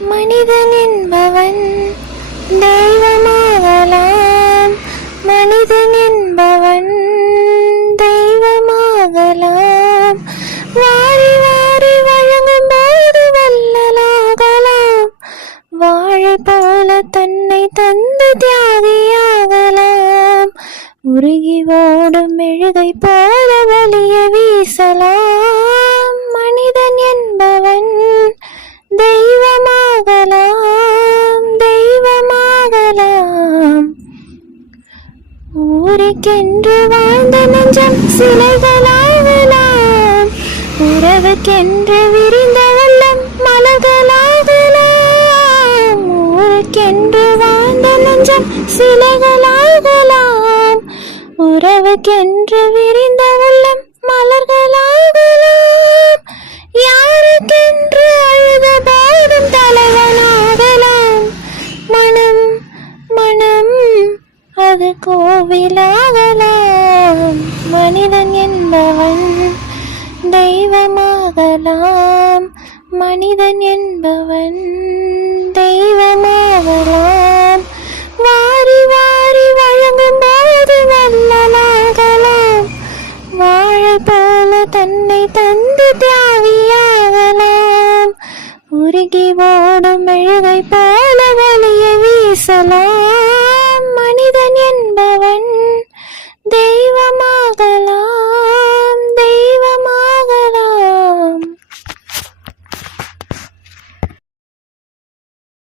மனிதன் என்பவன் தெய்வமாகலாம். மனிதன் என்பவன் தெய்வமாகலாம். வாரி வாரி வழங்கும் போது வல்லலாகலாம். வாழை போல தன்னை தந்து தியாகியாகலாம். உருகி ஓடும் மெழுகை போல வலிய வீசலாம். மனிதன் என்பவன் தெய்வமாகலாம். தெய்வமாகலாம். ஊருக்கென்று வாழ்ந்த நெஞ்சம் சிலைகளாகலாம். உறவுக்கென்று விரிந்த உள்ளம் மலர்களாகலாம். ஊருக்கென்று வாழ்ந்த நெஞ்சம் சிலைகளாகலாம். உறவுக்கென்று விரிந்த உள்ளம் மலர்களாகலாம். யாருக்கென்று அழுத போதும் தலைவனாகலாம். மனம் மனம் அது கோவிலாகலாம். மனிதன் என்பவன் தெய்வமாகலாம். மனிதன் என்பவன் தெய்வமாகலாம். வாரி வாரி வழங்கும் போது வல்லலாகலாம். வாழை போல தன்னை தந்து தியாகியாகலாம். உருகி ஓடும் மெழுகை போல வலிய வீசலாம்.